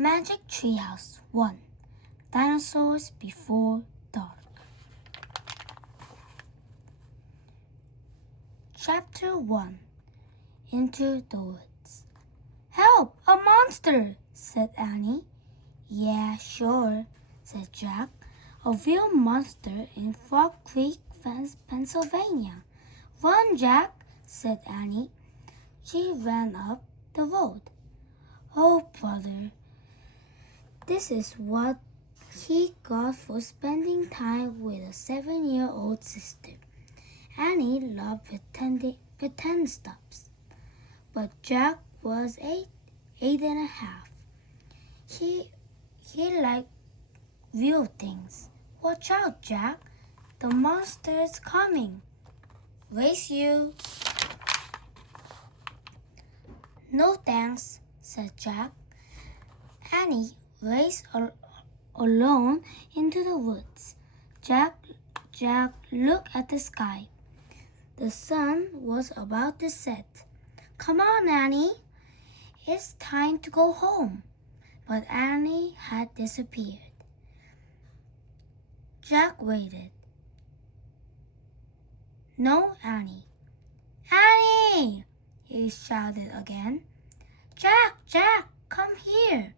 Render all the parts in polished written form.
Magic Treehouse 1. Dinosaurs Before Dark. Chapter 1. Into the Woods. "Help! A monster!" said Annie. "Yeah, sure," said Jack. "A real monster in Frog Creek, Pennsylvania." "Run, Jack," said Annie. She ran up the road. "Oh, brother, this is what he got for spending time with a 7-year-old sister." Annie loved pretend stops, but Jack was eight and a half. He liked real things. "Watch out, Jack! The monster's coming." "Race you." "No thanks," said Jack. Annie raced alone into the woods. Jack looked at the sky. The sun was about to set. "Come on, Annie. It's time to go home." But Annie had disappeared. Jack waited. "No, Annie." "Annie!" he shouted again. Jack, come here."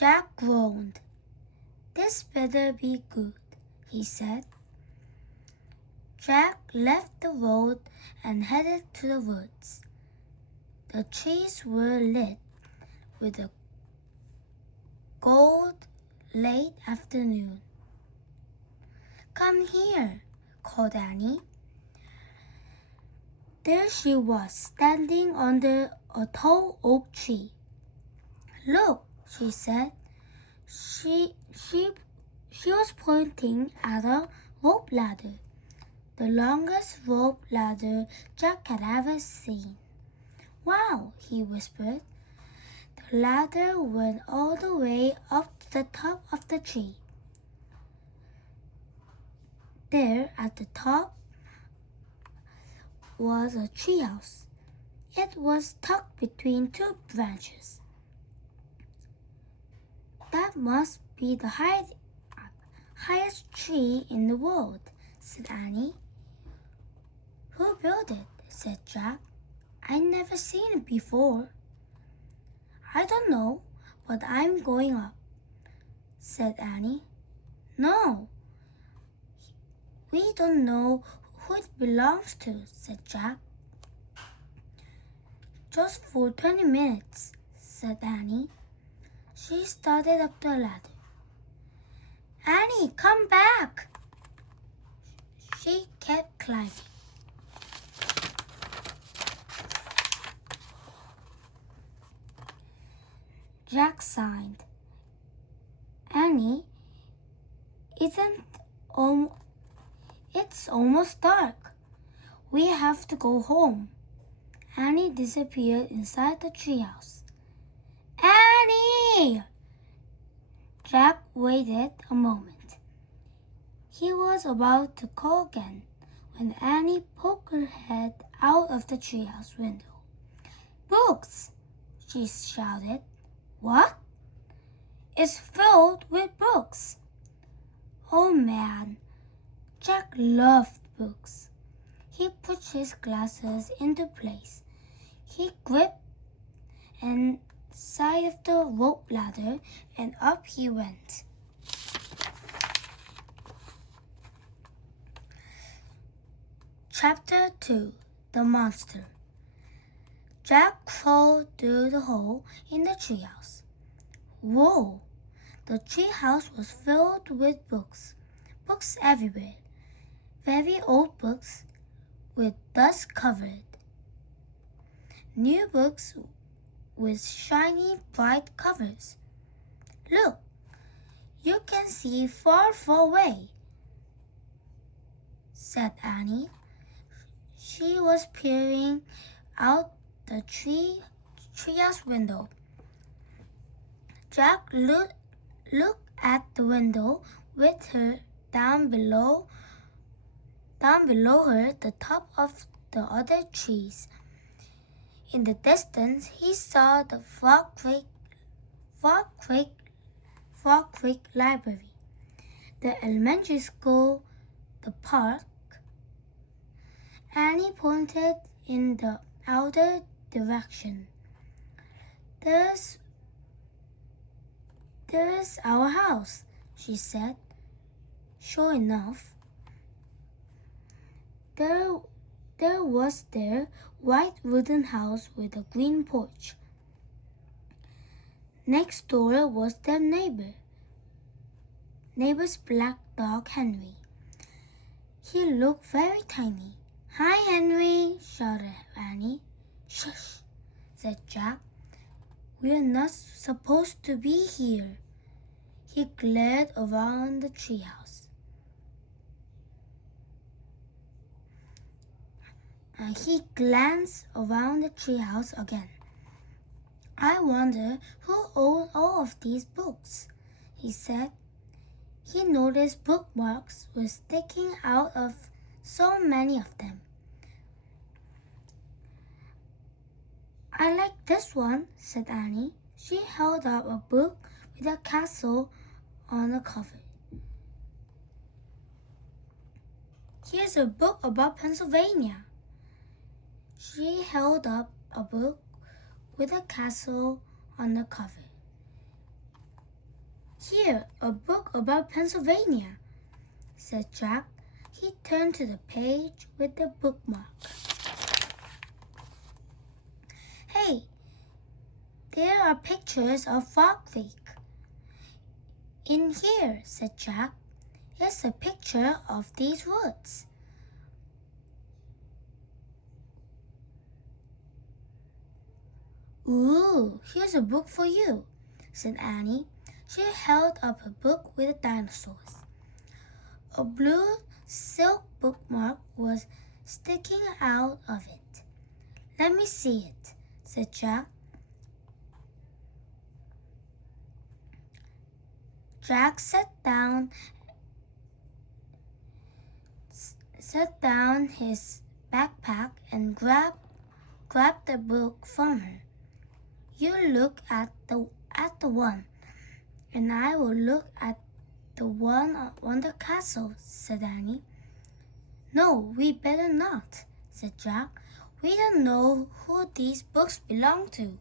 Jack groaned. "This better be good," he said. Jack left the road and headed to the woods. The trees were lit with a cold late afternoon. "Come here," called Annie. There she was, standing under a tall oak tree. "Look," she said. She was pointing at a rope ladder, the longest rope ladder Jack had ever seen. "Wow," he whispered. The ladder went all the way up to the top of the tree. There at the top was a treehouse. It was tucked between two branches. "That must be the highest tree in the world," said Annie. "Who built it?" said Jack. "I've never seen it before." "I don't know, but I'm going up," said Annie. "No, we don't know who it belongs to," said Jack. "Just for 20 minutes, said Annie. She started up the ladder. "Annie, come back!" She kept climbing. Jack sighed. "Annie, it's almost dark. We have to go home." Annie disappeared inside the treehouse. "Annie!" Jack waited a moment. He was about to call again when Annie poked her head out of the treehouse window. "Books!" she shouted. "What?" "It's filled with books." Oh man, Jack loved books. He put his glasses into place. He gripped the side of the rope ladder and up he went. Chapter 2. The Monster. Jack crawled through the hole in the treehouse. Whoa! The treehouse was filled with books. Books everywhere. Very old books with dust covered. New books with shiny, bright covers. "Look, you can see far, far away," said Annie. She was peering out the treehouse window. Jack looked at the window with her down below her, the top of the other trees. In the distance, he saw the Frog Creek Library, the elementary school, the park. Annie pointed in the other direction. There's our house, she said. Sure enough, there was their white wooden house with a green porch. Next door was their neighbor's black dog, Henry. He looked very tiny. "Hi, Henry," shouted Annie. "Shush," said Jack. "We're not supposed to be here." He glared around the treehouse. He glanced around the treehouse again. "I wonder who owned all of these books," he said. He noticed bookmarks were sticking out of so many of them. "I like this one," said Annie. She held up a book with a castle on the cover. "Here's a book about Pennsylvania." She held up a book with a castle on the cover. "Here, a book about Pennsylvania," said Jack. He turned to the page with the bookmark. "Hey, there are pictures of Frog Creek." "In here," said Jack, "is a picture of these woods." "Ooh, here's a book for you," said Annie. She held up a book with dinosaurs. A blue silk bookmark was sticking out of it. "Let me see it," said Jack. Jack sat down his backpack and grabbed the book from her. "You look at the one, and I will look at the one on the castle," said Annie. "No, we better not," said Jack. "We don't know who these books belong to."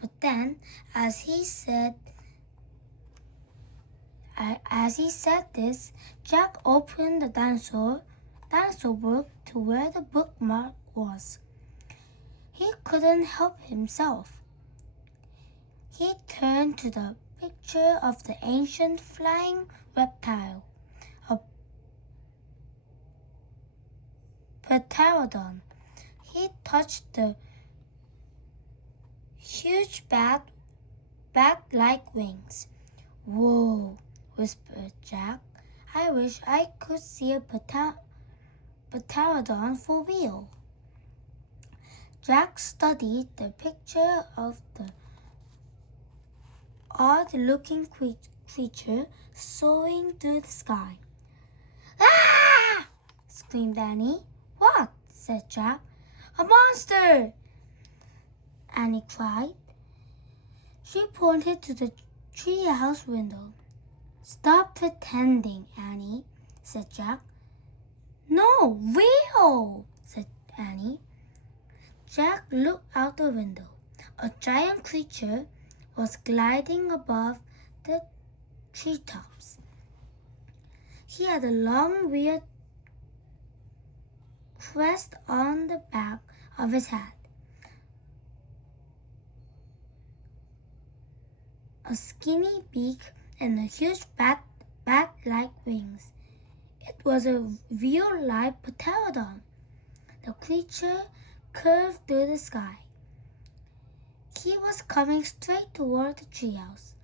But then, as he said this, Jack opened the dinosaur book to where the bookmark was. He couldn't help himself. He turned to the picture of the ancient flying reptile, a pterodon. He touched the huge bat-like wings. "Whoa," whispered Jack. "I wish I could see a pterodon for real." Jack studied the picture of the odd-looking creature soaring through the sky. "Ah!" screamed Annie. "What?" said Jack. "A monster!" Annie cried. She pointed to the treehouse window. "Stop pretending, Annie," said Jack. "No, real," said Annie. Jack looked out the window. A giant creature was gliding above the treetops. He had a long, weird crest on the back of his head, a skinny beak, and a huge bat-like wings. It was a real-life pterodon. The creature curved through the sky. He was coming straight toward the treehouse.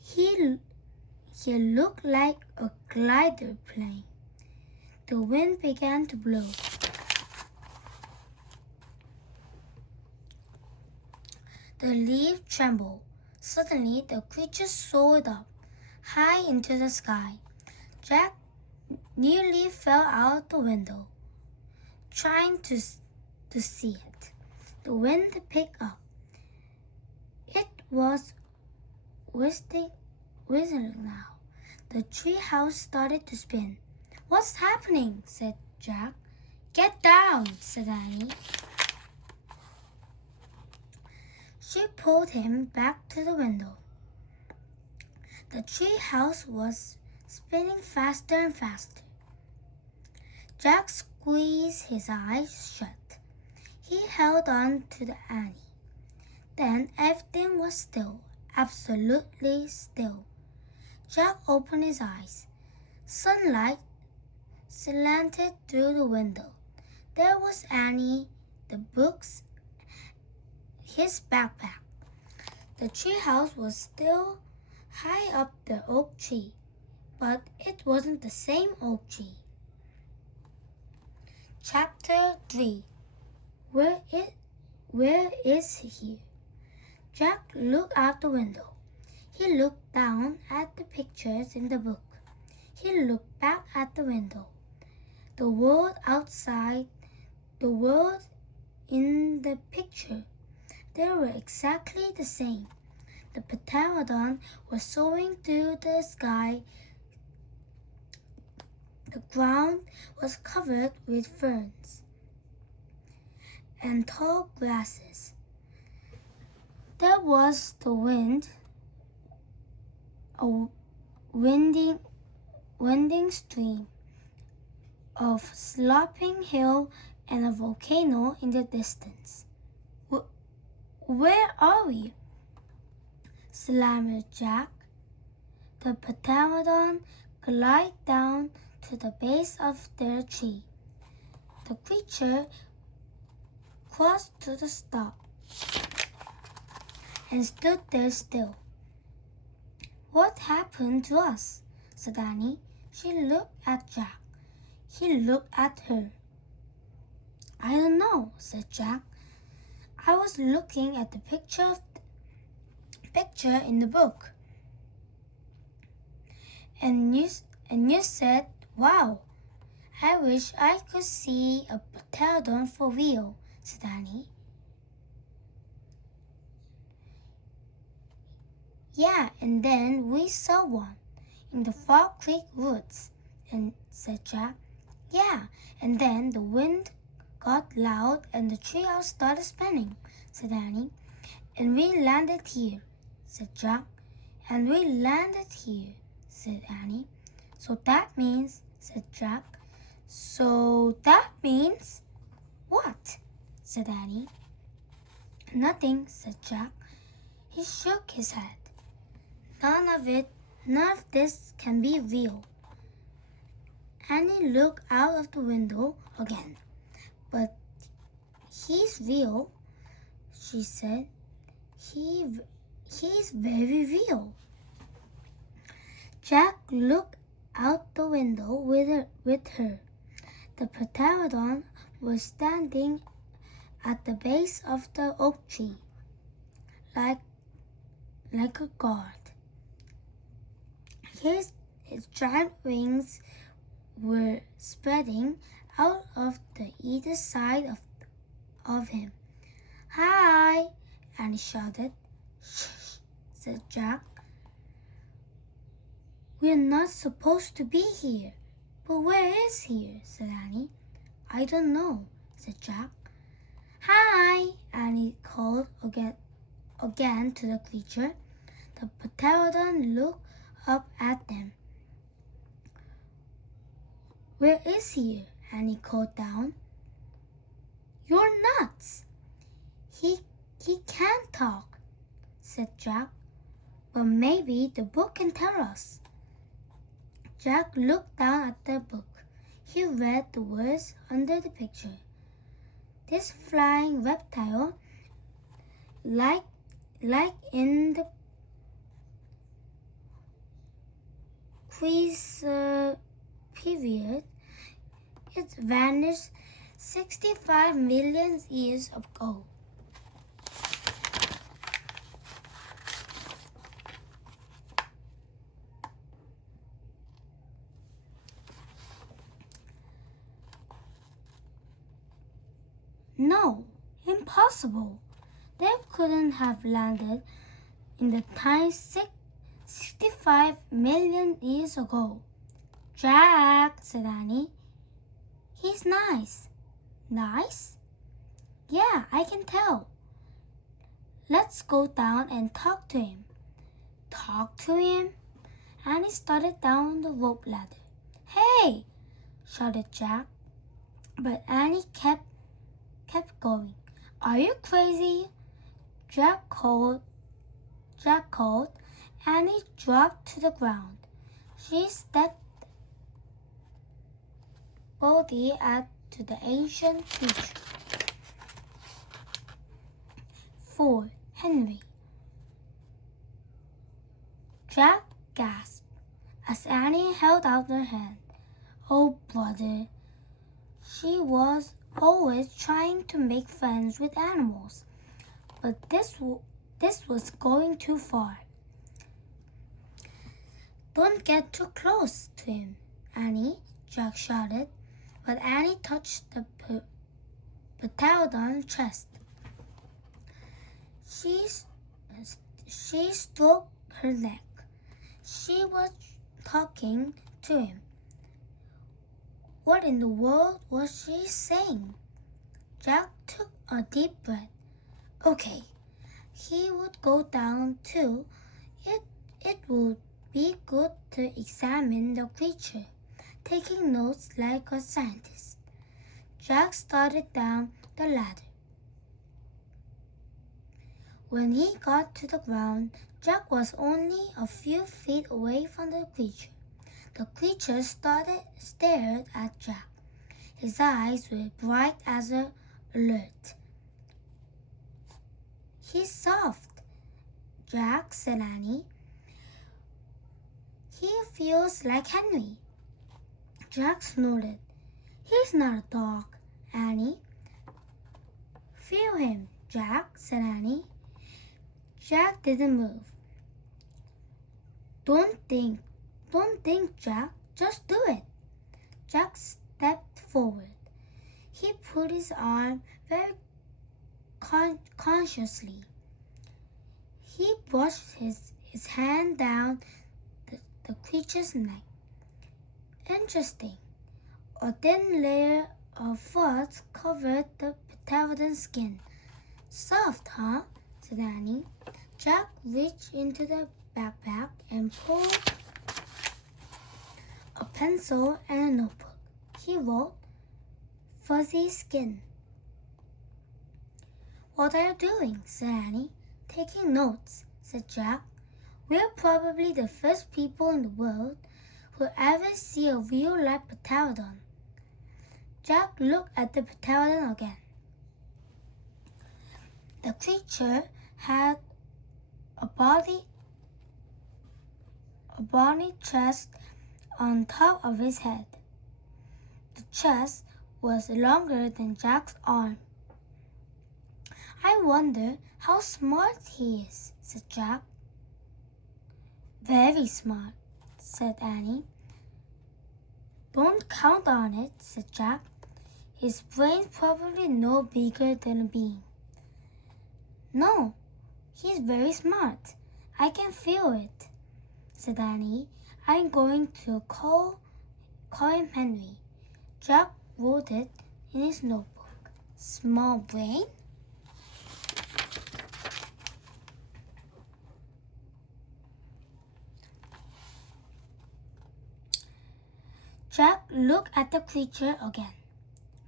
He looked like a glider plane. The wind began to blow. The leaves trembled. Suddenly, the creature soared up, high into the sky. Jack nearly fell out the window. trying to see it. The wind picked up. It was whistling now. The treehouse started to spin. "What's happening?" said Jack. "Get down," said Annie. She pulled him back to the window. The treehouse was spinning faster and faster. Jack squeezed his eyes shut. He held on to Annie. Then everything was still, absolutely still. Jack opened his eyes. Sunlight slanted through the window. There was Annie, the books, his backpack. The treehouse was still high up the oak tree, but it wasn't the same oak tree. Chapter 3. Where is he? Jack looked out the window. He looked down at the pictures in the book. He looked back at the window. The world outside, the world in the picture, they were exactly the same. The pterodon was soaring through the sky. The ground was covered with ferns and tall grasses. There was the wind, a winding stream, a sloping hill, and a volcano in the distance. "Where are we?" slammered Jack. The pterodon glided down to the base of the tree. The creature crossed to the top and stood there still. "What happened to us?" said Annie. She looked at Jack. He looked at her. "I don't know," said Jack. "I was looking at the picture in the book. And you said, 'Wow, I wish I could see a pterodon for real,'" said Annie. "Yeah, and then we saw one in the Far Creek woods," said Jack. "Yeah, and then the wind got loud and the treehouse started spinning," said Annie. "And we landed here," said Jack. "And we landed here," said Annie. "So that means," said Jack. "So that means what?" said Annie. "Nothing," said Jack. He shook his head. None of this can be real." Annie looked out of the window again. "But he's real," she said. He's very real." Jack looked out the window with her. The pterodon was standing at the base of the oak tree, like a guard. His giant wings were spreading out of the either side of him. "Hi!" Annie shouted. "Shh!" said Jack. "We're not supposed to be here." "But where is here?" said Annie. "I don't know," said Jack. "Hi!" Annie called again to the creature. The pterodon looked up at them. "Where is here?" Annie called down. "You're nuts! He can't talk," said Jack. "But maybe the book can tell us." Jack looked down at the book. He read the words under the picture. "This flying reptile, like in the period, it vanished 65 million years ago." impossible. They couldn't have landed in the time 65 million years ago. Jack, said Annie. He's nice. Nice? Yeah, I can tell. Let's go down and talk to him. Talk to him? Annie started down the rope ladder. Hey! Shouted Jack. But Annie kept going. Are you crazy? Jack called. Annie dropped to the ground. She stepped boldly to the ancient creature. 4. Henry. Jack gasped as Annie held out her hand. Oh, brother. She was always trying to make friends with animals, but this was going too far. Don't get too close to him, Annie, Jack shouted, but Annie touched the pterodon's chest. She stroked her neck. She was talking to him. What in the world was she saying? Jack took a deep breath. Okay, he would go down too. It would be good to examine the creature, taking notes like a scientist. Jack started down the ladder. When he got to the ground, Jack was only a few feet away from the creature. The creature stared at Jack. His eyes were bright as an alert. He's soft, Jack, said Annie. He feels like Henry. Jack snorted. He's not a dog, Annie. Feel him, Jack, said Annie. Jack didn't move. Don't think, Jack. Just do it. Jack stepped forward. He put his arm very consciously. He brushed his hand down the creature's neck. Interesting. A thin layer of fuzz covered the pterodon's skin. Soft, huh? Said Annie. Jack reached into the backpack and pulled a pencil and a notebook. He wrote, fuzzy skin. What are you doing? Said Annie. Taking notes, said Jack. We're probably the first people in the world who ever see a real-life pterodon. Jack looked at the pterodon again. The creature had a bony chest on top of his head. The chest was longer than Jack's arm. I wonder how smart he is, said Jack. Very smart, said Annie. Don't count on it, said Jack. His brain's probably no bigger than a bean. No, he's very smart. I can feel it, said Annie. I'm going to call him Henry. Jack wrote it in his notebook. Small brain? Jack looked at the creature again.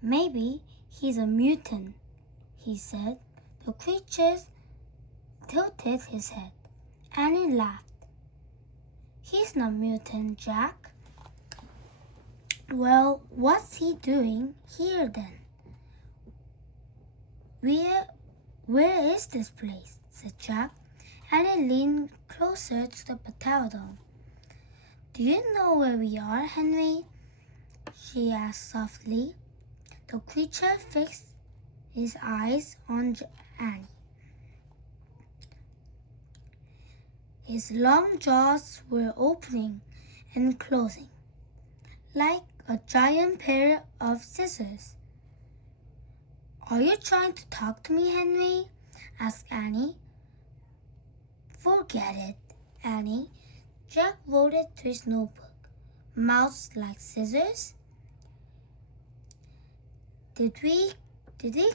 Maybe he's a mutant, he said. The creature tilted his head. Annie laughed. He's not mutant, Jack. Well, what's he doing here then? Where is this place? Said Jack. Annie leaned closer to the pterodon. Do you know where we are, Henry? She asked softly. The creature fixed his eyes on Annie. His long jaws were opening and closing, like a giant pair of scissors. Are you trying to talk to me, Henry? Asked Annie. Forget it, Annie. Jack wrote it to his notebook. Mouths like scissors? Did we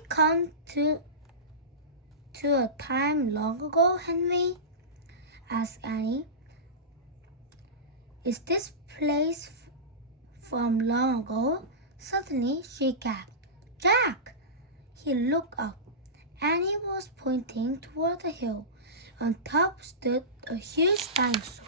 come to a time long ago, Henry? Asked Annie. Is this place from long ago? Suddenly she gasped. Jack! He looked up. Annie was pointing toward the hill. On top stood a huge dinosaur.